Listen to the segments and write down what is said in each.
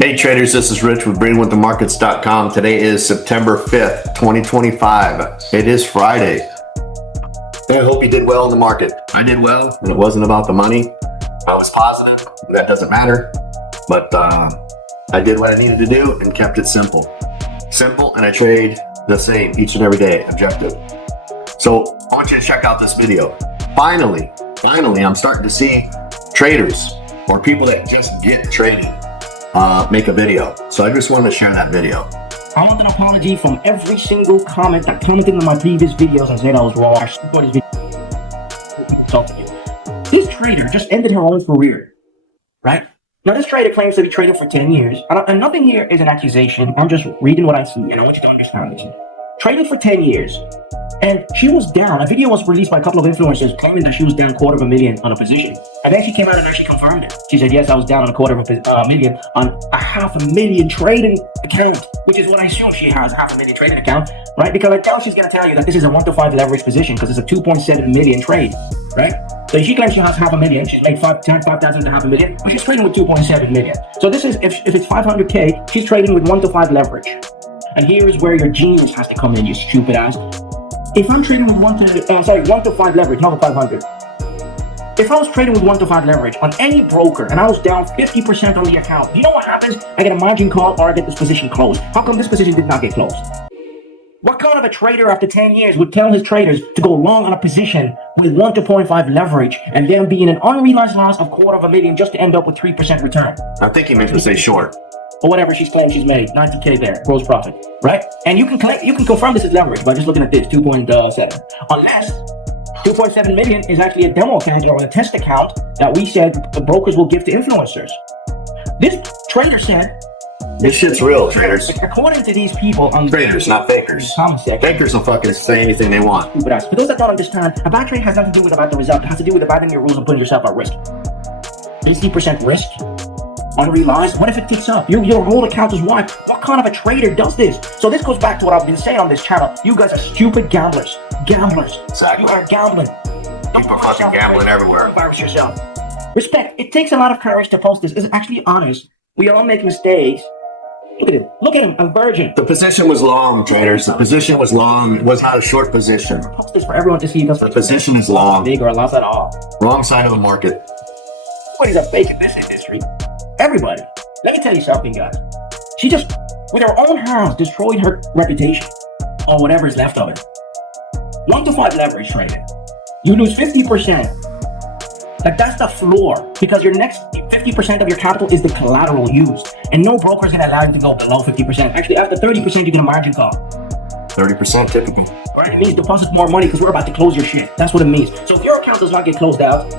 Hey traders, this is Rich with Breathingwiththemarkets.com. Today is September 5th, 2025. It is Friday. I hope you did well in the market. I did well, and it wasn't about the money. I was positive. That doesn't matter. But I did what I needed to do and kept it simple. Simple, and I trade the same each and every day, objective. So I want you to check out this video. Finally, I'm starting to see traders or people that just get trading make a video. So I just wanted to share that video. I want an apology from every single comment that commented on my previous videos and said I was wrong. I support this video. This trader just ended her own career, right? Now this trader claims to be trading for 10 years. And nothing here is an accusation. I'm just reading what I see, and I want you to understand this. Trading for 10 years. And she was down. A video was released by a couple of influencers claiming that she was down $250,000 on a position. And then she came out and actually confirmed it. She said, yes, I was down on $250,000 on a $500,000 trading account, which is what I assume she has, a $500,000 trading account, right? Because I doubt she's going to tell you that this is a 1-to-5 leverage position because it's a 2.7 million trade, right? So she claims she has $500,000. She's made $5,000 to $500,000, but she's trading with 2.7 million. So this is, if it's $500K, she's trading with 1-to-5 leverage. And here is where your genius has to come in, you stupid ass. If I'm trading with 1-to-5 leverage, not 500. If I was trading with 1-to-5 leverage on any broker and I was down 50% on the account, do you know what happens? I get a margin call or I get this position closed. How come this position did not get closed? What kind of a trader after 10 years would tell his traders to go long on a position with 1-to-0.5 leverage and then be in an unrealized loss of $250,000 just to end up with 3% return? I think he meant to say short. Or whatever she's claimed she's made, 90K there, gross profit, right? And you can confirm this is leverage by just looking at this, 2.7. Unless 2.7 million is actually a demo account or a test account that we said the brokers will give to influencers. This trader said, this shit's real, traders. According to these people on traders, not fakers. Fakers will fucking say anything they want. For those that don't understand, a bad trade has nothing to do with about the result. It has to do with abiding your rules and putting yourself at risk. 50% risk. Unrealized? What if it ticks up? Your whole account is wiped. What kind of a trader does this? So this goes back to what I've been saying on this channel. You guys are stupid gamblers. Gamblers. Exactly. You are gambling. People are fucking gambling everywhere. Embarrass yourself. Respect. It takes a lot of courage to post this. It's actually honest. We all make mistakes. Look at it. Look at him. A virgin. The position was long, traders. The position was long. It was not a short position. Post this for everyone to see. The position is long. Big or a loss at all. Wrong side of the market. Everybody's a fake in this industry. Everybody. Let me tell you something, guys. She just, with her own hands, destroyed her reputation, or whatever is left of it. 1-to-5 leverage trading. You lose 50%. Like, that's the floor, because your next 50% of your capital is the collateral used, and no broker is going to allow you to go below 50%. Actually, after 30%, you get a margin call. 30% typical. Right? It means deposit more money because we're about to close your shit. That's what it means. So if your account does not get closed out,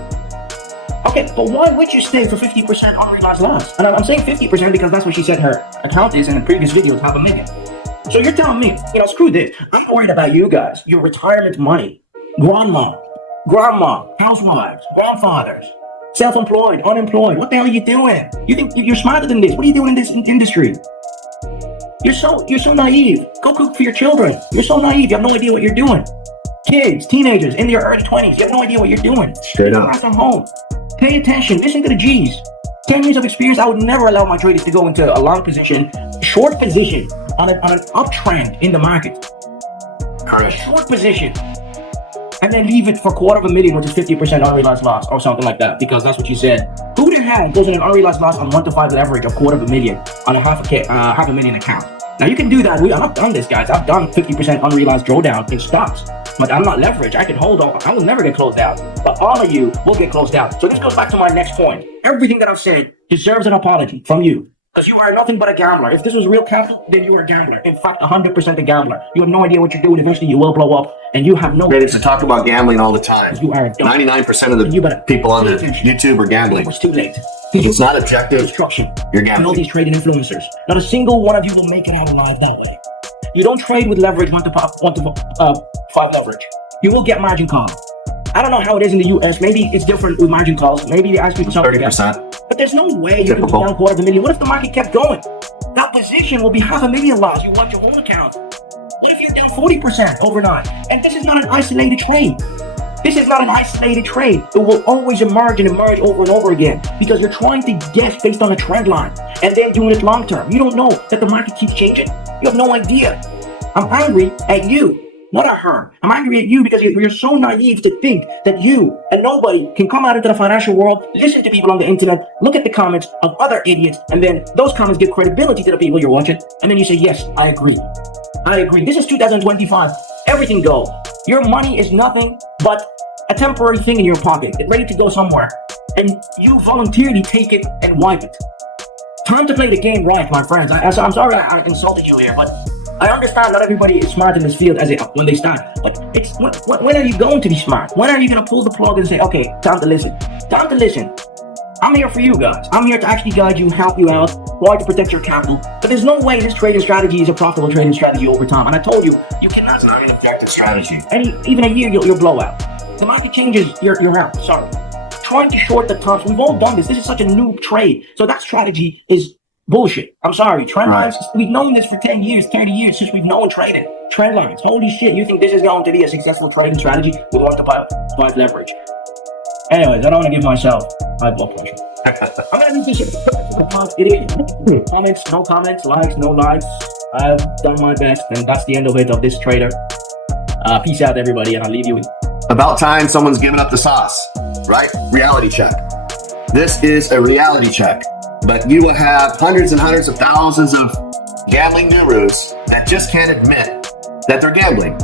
okay, but why would you stay for 50% unrealized loss? And I'm saying 50% because that's what she said her account is in the previous video, $500,000. So you're telling me, screw this. I'm worried about you guys, your retirement money, grandma, housewives, grandfathers, self-employed, unemployed. What the hell are you doing? You think you're smarter than this? What are you doing in this industry? You're so naive. Go cook for your children. You're so naive. You have no idea what you're doing. Kids, teenagers in their early 20s, you have no idea what you're doing. Straight up. From home. Pay attention. Listen to the G's. 10 years of experience. I would never allow my traders to go into a long position, short position on an uptrend in the market. Correct. Short position. And then leave it for $250,000, which is 50% unrealized loss or something like that, because that's what you said. Who the hell goes in an unrealized loss on 1-to-5 leverage of $250,000 on a $500,000 account? Now you can do that. I've done this, guys. I've done 50% unrealized drawdown in stocks. But I'm not leveraged. I can hold on. I will never get closed out. But all of you will get closed out. So this goes back to my next point. Everything that I've said deserves an apology from you. Because you are nothing but a gambler. If this was real capital, then you are a gambler. In fact, 100% a gambler. You have no idea what you're doing. Eventually, you will blow up. And you have no... Traders talk about gambling all the time. You are 99% of the people on the YouTube are gambling. It's too late. It's not objective. Destruction. You're gambling. All these trading influencers. Not a single one of you will make it out alive that way. You don't trade with leverage 1-to-5 leverage. You will get margin call. I don't know how it is in the US. Maybe it's different with margin calls. Maybe they ask you for something. 30%. But there's no way you can be down $250,000. What if the market kept going? That position will be $500,000 loss. You want your whole account. What if you're down 40% overnight? And this is not an isolated trade. This is not an isolated trade. It will always emerge and emerge over and over again because you're trying to guess based on a trend line. and then doing it long term. You don't know that the market keeps changing. You have no idea. I'm angry at you, not at her. I'm angry at you because you're so naive to think that you and nobody can come out into the financial world, listen to people on the internet, look at the comments of other idiots, and then those comments give credibility to the people you're watching, and then you say, yes, I agree. I agree. This is 2025. Everything goes. Your money is nothing but a temporary thing in your pocket. It's ready to go somewhere. And you voluntarily take it and wipe it. Time to play the game right, my friends. I'm sorry I insulted you here, but I understand not everybody is smart in this field when they start. But it's when are you going to be smart? When are you going to pull the plug and say, okay, time to listen? Time to listen. I'm here for you guys. I'm here to actually guide you, help you out, try to protect your capital. But there's no way this trading strategy is a profitable trading strategy over time. And I told you, you cannot. It's not an objective strategy. Even a year, you'll blow out. The market changes, you're out. Sorry. Trying to short the tops. We've all done this. This is such a noob trade. So that strategy is bullshit. I'm sorry. Trend lines, we've known this for 10 years, 30 years since we've known trading. Trend lines. Holy shit. You think this is going to be a successful trading strategy with 1-to-5 leverage? Anyways, I don't want to give myself high blood pressure. I'm going to leave this shit. Comments, no comments, likes, no likes. I've done my best, and that's the end of it of this trader. Peace out, everybody, and I'll leave you with. About time someone's giving up the sauce, right? Reality check. This is a reality check, but you will have hundreds and hundreds of thousands of gambling gurus that just can't admit that they're gambling.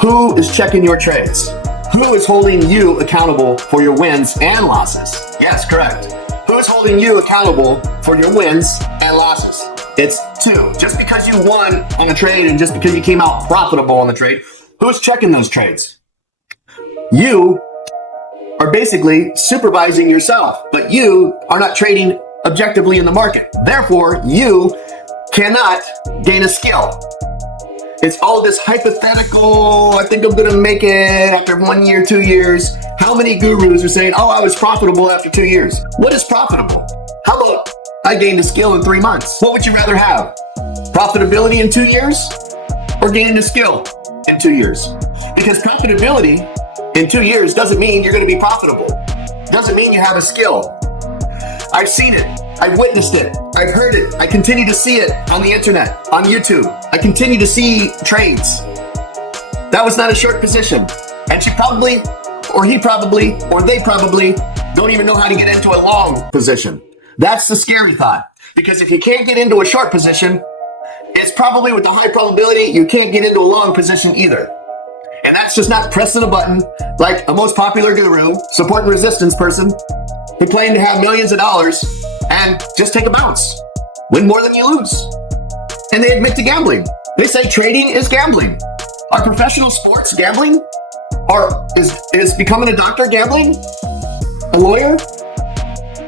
Who is checking your trades? Who is holding you accountable for your wins and losses? Yes, correct. Who is holding you accountable for your wins and losses? It's two. Just because you won on a trade and just because you came out profitable on the trade, who's checking those trades? You are basically supervising yourself, but you are not trading objectively in the market. Therefore, you cannot gain a skill. It's all this hypothetical, I think I'm going to make it after 1 year, 2 years. How many gurus are saying, oh, I was profitable after 2 years? What is profitable? How about I gained a skill in 3 months? What would you rather have? Profitability in 2 years or gaining a skill in 2 years? Because profitability in 2 years doesn't mean you're going to be profitable. Doesn't mean you have a skill. I've seen it. I've witnessed it. I've heard it. I continue to see it on the internet, on YouTube. I continue to see trades. That was not a short position. And she probably, or he probably, or they probably don't even know how to get into a long position. That's the scary thought. Because if you can't get into a short position, it's probably with a high probability you can't get into a long position either. And that's just not pressing a button like a most popular guru, support and resistance person, who claim to have millions of dollars and just take a bounce. Win more than you lose. And they admit to gambling. They say trading is gambling. Are professional sports gambling? Or is becoming a doctor gambling? A lawyer?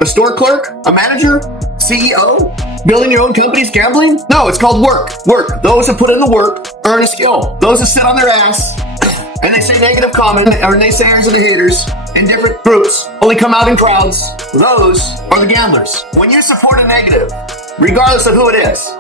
A store clerk? A manager? CEO? Building your own company's gambling? No, it's called work. Work. Those who put in the work earn a skill. Those who sit on their ass and they say negative comment or naysayers or the haters in different groups only come out in crowds. Those are the gamblers. When you support a negative, regardless of who it is,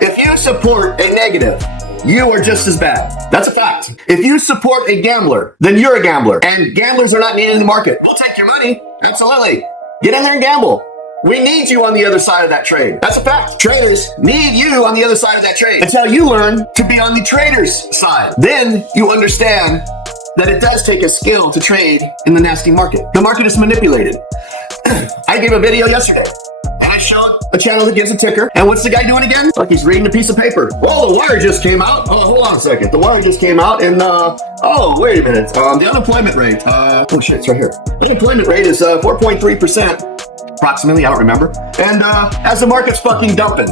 if you support a negative, you are just as bad. That's a fact. If you support a gambler, then you're a gambler. And gamblers are not needed in the market. We'll take your money. Absolutely. Get in there and gamble. We need you on the other side of that trade. That's a fact. Traders need you on the other side of that trade until you learn to be on the trader's side. Then you understand that it does take a skill to trade in the nasty market. The market is manipulated. I gave a video yesterday and I showed a channel that gives a ticker. And what's the guy doing again? Like he's reading a piece of paper. Oh, the wire just came out. Oh, hold on a second. The wire just came out and, oh, wait a minute. The unemployment rate, oh shit, it's right here. The unemployment rate is 4.3%. Approximately, I don't remember. And as the market's fucking dumping,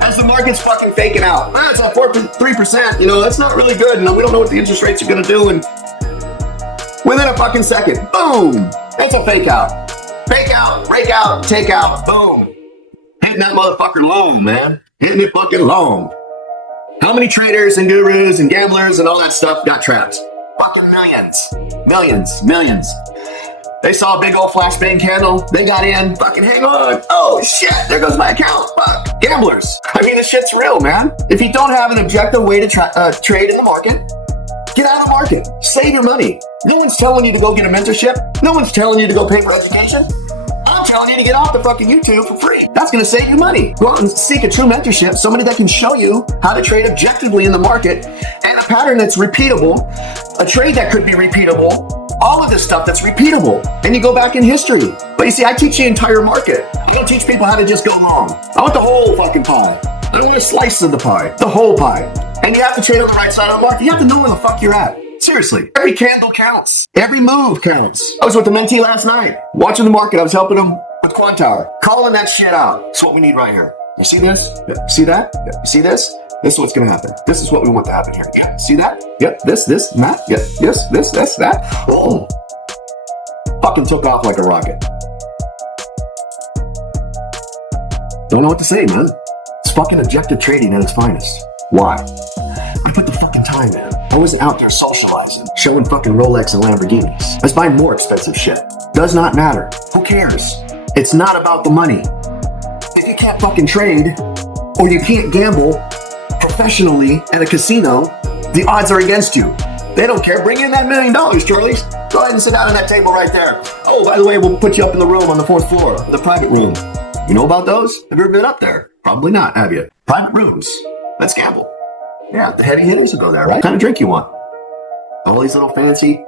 as the market's fucking faking out, it's at 3%, you know, that's not really good. And we don't know what the interest rates are gonna do. And within a fucking second, boom, that's a fake out. Fake out, break out, take out, boom. Hitting that motherfucker long, man. Hitting it fucking long. How many traders and gurus and gamblers and all that stuff got trapped? Fucking millions. Millions, millions. They saw a big old flashbang candle. They got in. Fucking hang on. Oh, shit. There goes my account. Fuck. Gamblers. I mean, this shit's real, man. If you don't have an objective way to trade in the market, get out of the market. Save your money. No one's telling you to go get a mentorship. No one's telling you to go pay for education. I'm I'm telling you to get off the fucking YouTube for free. That's going to save you money. Go out and seek a true mentorship, somebody that can show you how to trade objectively in the market and a pattern that's repeatable, a trade that could be repeatable, all of this stuff that's repeatable. And you go back in history. But you see, I teach the entire market. I don't teach people how to just go long. I want the whole fucking pie. I don't want a slice of the pie, the whole pie. And you have to trade on the right side of the market. You have to know where the fuck you're at. Seriously, every candle counts. Every move counts. I was with the mentee last night, watching the market. I was helping him with Quantower, calling that shit out. It's what we need right here. You see this? Yeah. You see that? Yeah. You see this? This is what's going to happen. This is what we want to happen here. Yeah. See that? Yep. This, and that. Yeah. This, that. Oh. Fucking took off like a rocket. Don't know what to say, man. It's fucking objective trading at its finest. Why? I put the fucking time in. I wasn't out there socializing, showing fucking Rolex and Lamborghinis. I was buying more expensive shit. Does not matter. Who cares? It's not about the money. If you can't fucking trade, or you can't gamble professionally at a casino, the odds are against you. They don't care. Bring in that $1 million, Charlies. Go ahead and sit down on that table right there. Oh, by the way, we'll put you up in the room on the 4th floor, the private room. You know about those? Have you ever been up there? Probably not, have you? Private rooms. Let's gamble. Yeah, the heavy hitters will go there, right? What kind of drink you want? All these little fancy,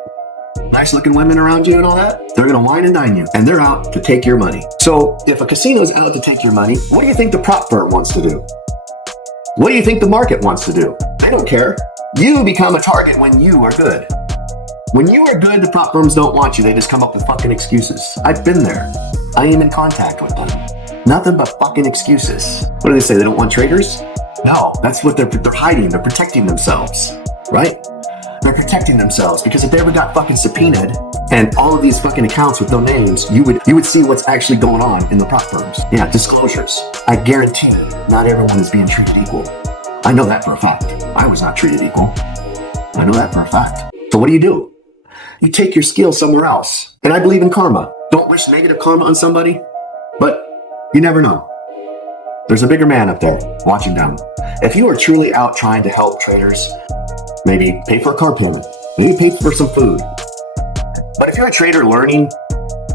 nice-looking women around you and all that, they're going to wine and dine you, and they're out to take your money. So if a casino's out to take your money, what do you think the prop firm wants to do? What do you think the market wants to do? They don't care. You become a target when you are good. When you are good, the prop firms don't want you. They just come up with fucking excuses. I've been there. I am in contact with them. Nothing but fucking excuses. What do they say? They don't want traders? No, that's what they're hiding. They're protecting themselves, right? They're protecting themselves because if they ever got fucking subpoenaed and all of these fucking accounts with no names, you would see what's actually going on in the prop firms. Yeah, disclosures. I guarantee you, not everyone is being treated equal. I know that for a fact. I was not treated equal. I know that for a fact. So what do? You take your skill somewhere else. And I believe in karma. Don't wish negative karma on somebody, but you never know. There's a bigger man up there watching them. If you are truly out trying to help traders, maybe pay for a car payment, maybe pay for some food. But if you're a trader learning,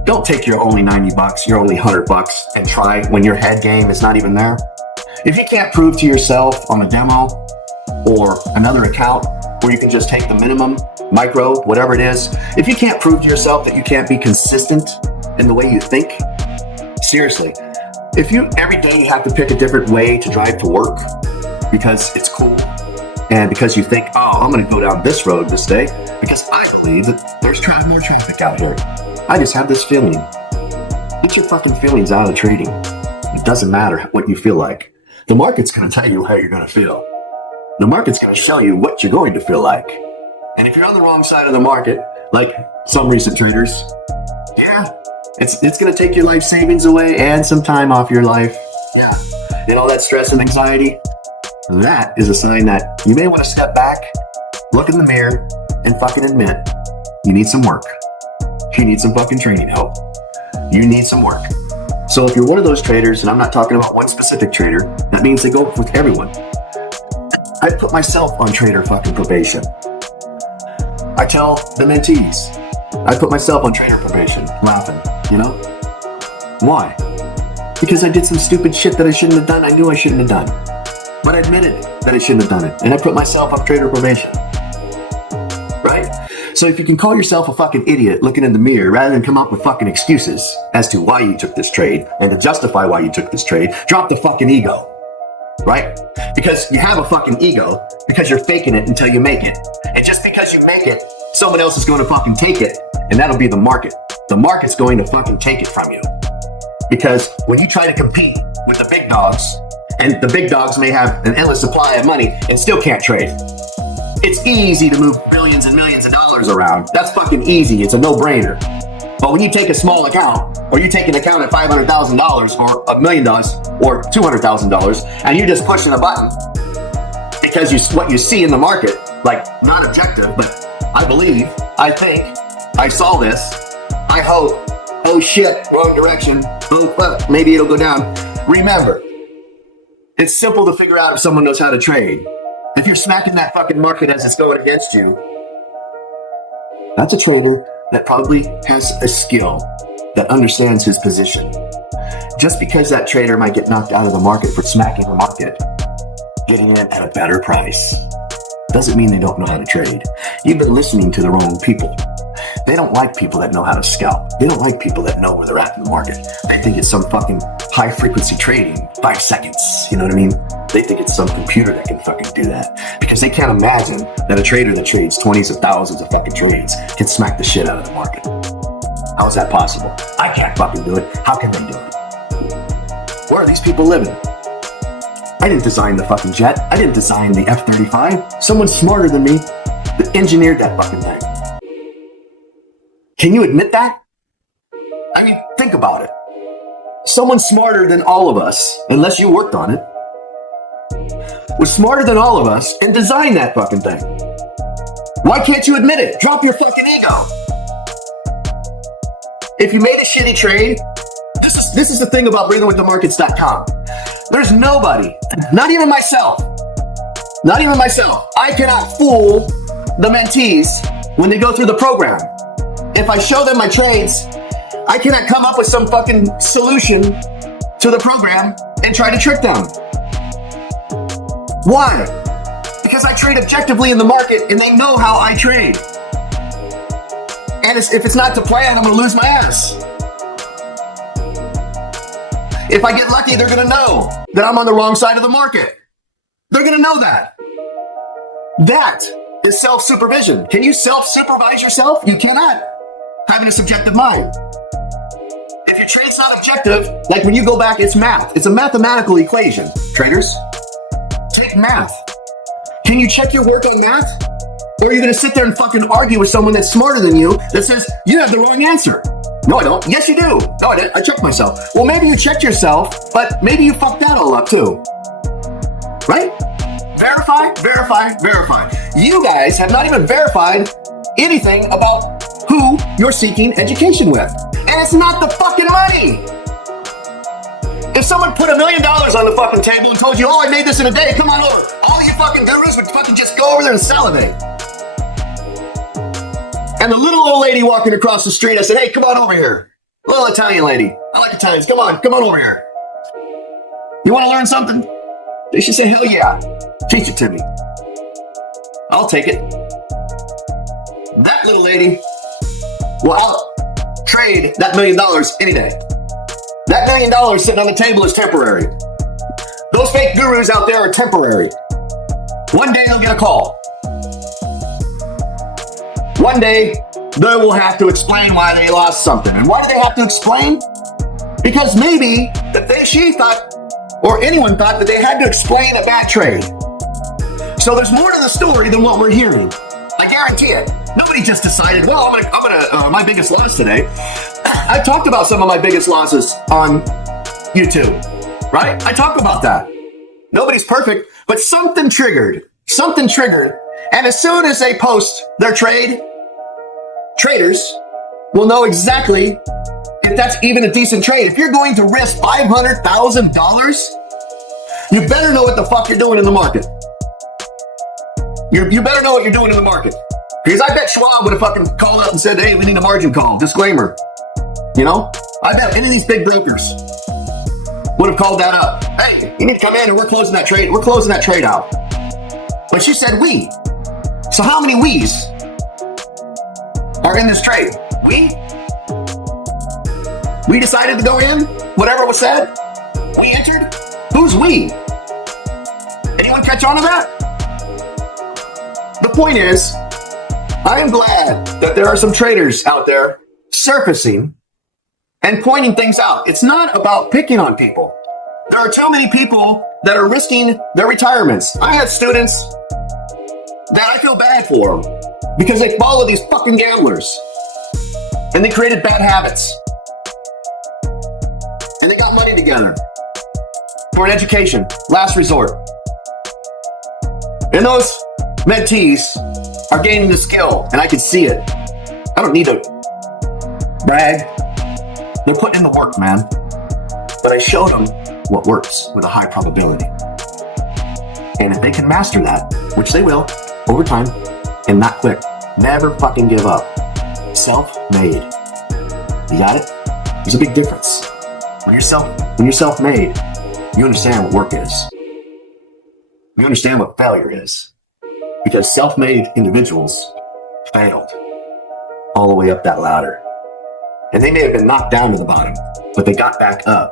don't take your only $90, your only $100 and try when your head game is not even there. If you can't prove to yourself on a demo or another account where you can just take the minimum, micro, whatever it is, if you can't prove to yourself that you can't be consistent in the way you think, seriously, if you every day you have to pick a different way to drive to work because it's cool and because you think, oh, I'm going to go down this road this day because I believe that there's more traffic out here. I just have this feeling. Get your fucking feelings out of trading. It doesn't matter what you feel like. The market's going to tell you how you're going to feel. The market's going to show you what you're going to feel like. And if you're on the wrong side of the market, like some recent traders, yeah, it's going to take your life savings away and some time off your life. Yeah. And all that stress and anxiety, that is a sign that you may want to step back, look in the mirror, and fucking admit you need some work. You need some fucking training help. You need some work. So if you're one of those traders, and I'm not talking about one specific trader, that means they go with everyone. I put myself on trader fucking probation. I tell the mentees, I put myself on trader probation, laughing, you know? Why? Because I did some stupid shit that I shouldn't have done. I knew I shouldn't have done. But I admitted that I shouldn't have done it. And I put myself on trader probation. Right? So if you can call yourself a fucking idiot looking in the mirror rather than come up with fucking excuses as to why you took this trade and to justify why you took this trade, drop the fucking ego. Right? Because you have a fucking ego because you're faking it until you make it. And just because you make it, someone else is going to fucking take it. And that'll be the market. The market's going to fucking take it from you. Because when you try to compete with the big dogs, and the big dogs may have an endless supply of money and still can't trade. It's easy to move billions and millions of dollars around. That's fucking easy. It's a no-brainer. But when you take a small account, or you take an account at $500,000 or $1 million or $200,000, and you're just pushing a button because what you see in the market, like not objective, but I believe, I think, I saw this, I hope, oh shit, wrong direction, oh fuck, maybe it'll go down. Remember, it's simple to figure out if someone knows how to trade. If you're smacking that fucking market as it's going against you, that's a trader that probably has a skill that understands his position. Just because that trader might get knocked out of the market for smacking the market, getting in at a better price, doesn't mean they don't know how to trade. You've been listening to the wrong people. They don't like people that know how to scalp. They don't like people that know where they're at in the market. They think it's some fucking high frequency trading, 5 seconds. You know what I mean? They think it's some computer that can fucking do that. Because they can't imagine that a trader that trades 20s of thousands of fucking trades can smack the shit out of the market. How is that possible? I can't fucking do it. How can they do it? Where are these people living? I didn't design the fucking jet. I didn't design the F-35. Someone smarter than me that engineered that fucking thing. Can you admit that? I mean, think about it. Someone smarter than all of us, unless you worked on it, was smarter than all of us and designed that fucking thing. Why can't you admit it? Drop your fucking ego. If you made a shitty trade, this is the thing about breathingwiththemarkets.com. There's nobody, not even myself, I cannot fool the mentees when they go through the program. If I show them my trades, I cannot come up with some fucking solution to the program and try to trick them. Why? Because I trade objectively in the market and they know how I trade. And if it's not to plan, I'm going to lose my ass. If I get lucky, they're going to know that I'm on the wrong side of the market. They're going to know that. That is self-supervision. Can you self-supervise yourself? You cannot. Having a subjective mind. If your trade's not objective, like when you go back, it's math. It's a mathematical equation. Traders, take math. Can you check your work on math? Or are you going to sit there and fucking argue with someone that's smarter than you that says, you have the wrong answer? No, I don't. Yes, you do. No, I didn't. I checked myself. Well, maybe you checked yourself, but maybe you fucked that all up too. Right? Verify, verify, verify. You guys have not even verified anything about who you're seeking education with. And it's not the fucking money. If someone put $1 million on the fucking table and told you, oh, I made this in a day, come on over. All you fucking gurus would fucking just go over there and salivate. And the little old lady walking across the street, I said, hey, come on over here. Little Italian lady. I like Italians. Come on over here. You want to learn something? She said, hell yeah. Teach it to me. I'll take it. That little lady, well, I'll trade that $1 million any day. That $1 million sitting on the table is temporary. Those fake gurus out there are temporary. One day they'll get a call. One day they will have to explain why they lost something. And why do they have to explain? Because maybe she thought, or anyone thought, that they had to explain a bad trade. So there's more to the story than what we're hearing. I guarantee it. Nobody just decided, well, I'm gonna my biggest loss today. I talked about some of my biggest losses on YouTube, right? I talk about that. Nobody's perfect, but something triggered. And as soon as they post their trade, traders will know exactly if that's even a decent trade. If you're going to risk $500,000, you better know what the fuck you're doing in the market. You better know what you're doing in the market. Because I bet Schwab would have fucking called up and said, hey, we need a margin call. Disclaimer. You know? I bet any of these big brokers would have called that up. Hey, you need to come in and we're closing that trade. We're closing that trade out. But she said we. So how many we's are in this trade? We decided to go in? Whatever was said? We entered? Who's we? Anyone catch on to that? The point is, I am glad that there are some traders out there surfacing and pointing things out. It's not about picking on people. There are too many people that are risking their retirements. I have students that I feel bad for because they follow these fucking gamblers and they created bad habits and they got money together for an education, last resort. And those mentees are gaining the skill, and I can see it. I don't need to brag. They're putting in the work, man. But I showed them what works with a high probability. And if they can master that, which they will over time, and not quick, never fucking give up. Self-made. You got it? There's a big difference. When you're self-made, you understand what work is. You understand what failure is. Because self-made individuals failed all the way up that ladder. And they may have been knocked down to the bottom, but they got back up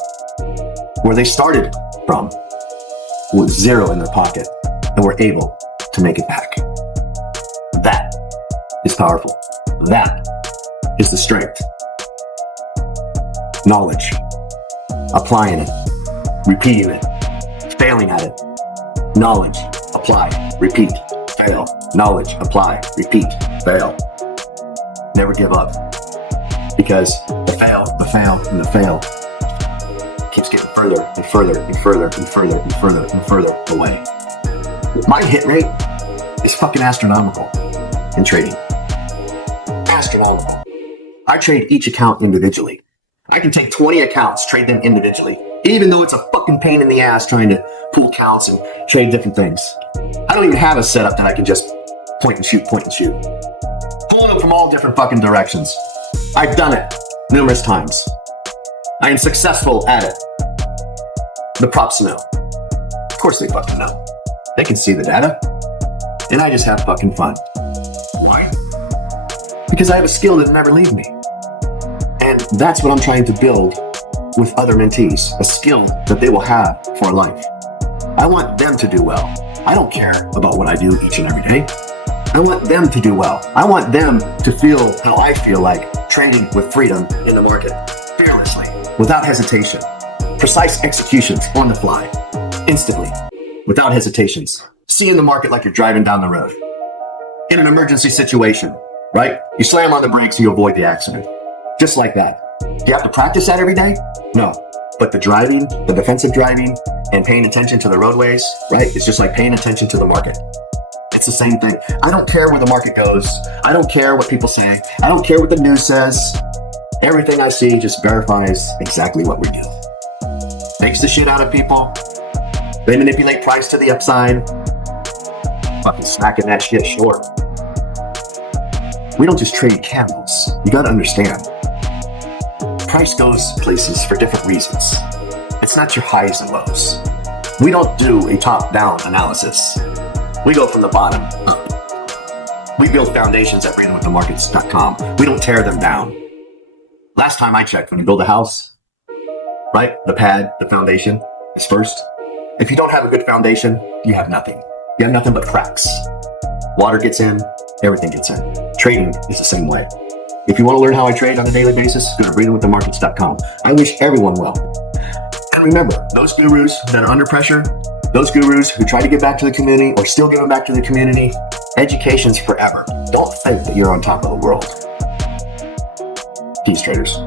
where they started from with zero in their pocket and were able to make it back. That is powerful. That is the strength. Knowledge, applying it, repeating it, failing at it. Knowledge, apply, repeat, fail. Knowledge, apply, repeat, fail. Never give up. Because the fail, and the fail keeps getting further and further and further and further and further and further away. My hit rate is fucking astronomical in trading. Astronomical. I trade each account individually. I can take 20 accounts, trade them individually, even though it's a fucking pain in the ass trying to pull counts and trade different things. I don't even have a setup that I can just point and shoot. Pulling them from all different fucking directions. I've done it numerous times. I am successful at it. The props know. Of course they fucking know. They can see the data. And I just have fucking fun. Why? Because I have a skill that'll never leave me. And that's what I'm trying to build with other mentees. A skill that they will have for life. I want them to do well. I don't care about what I do each and every day. I want them to do well. I want them to feel how I feel like trading with freedom in the market, fearlessly, without hesitation, precise executions on the fly, instantly, without hesitations. Seeing the market like you're driving down the road. In an emergency situation, right? You slam on the brakes, you avoid the accident. Just like that. Do you have to practice that every day? No. But the driving, the defensive driving, and paying attention to the roadways, right? It's just like paying attention to the market. It's the same thing. I don't care where the market goes. I don't care what people say. I don't care what the news says. Everything I see just verifies exactly what we do. Makes the shit out of people. They manipulate price to the upside. Fucking smacking that shit short. We don't just trade candles. You gotta understand. Price goes places for different reasons. It's not your highs and lows. We don't do a top-down analysis. We go from the bottom up. We build foundations at breathingwiththemarkets.com. We don't tear them down. Last time I checked, when you build a house, right? The pad, the foundation is first. If you don't have a good foundation, you have nothing. You have nothing but cracks. Water gets in, everything gets in. Trading is the same way. If you want to learn how I trade on a daily basis, go to breathingwiththemarkets.com. I wish everyone well. And remember, those gurus that are under pressure, those gurus who try to give back to the community or still giving back to the community, education's forever. Don't think that you're on top of the world. Peace, traders.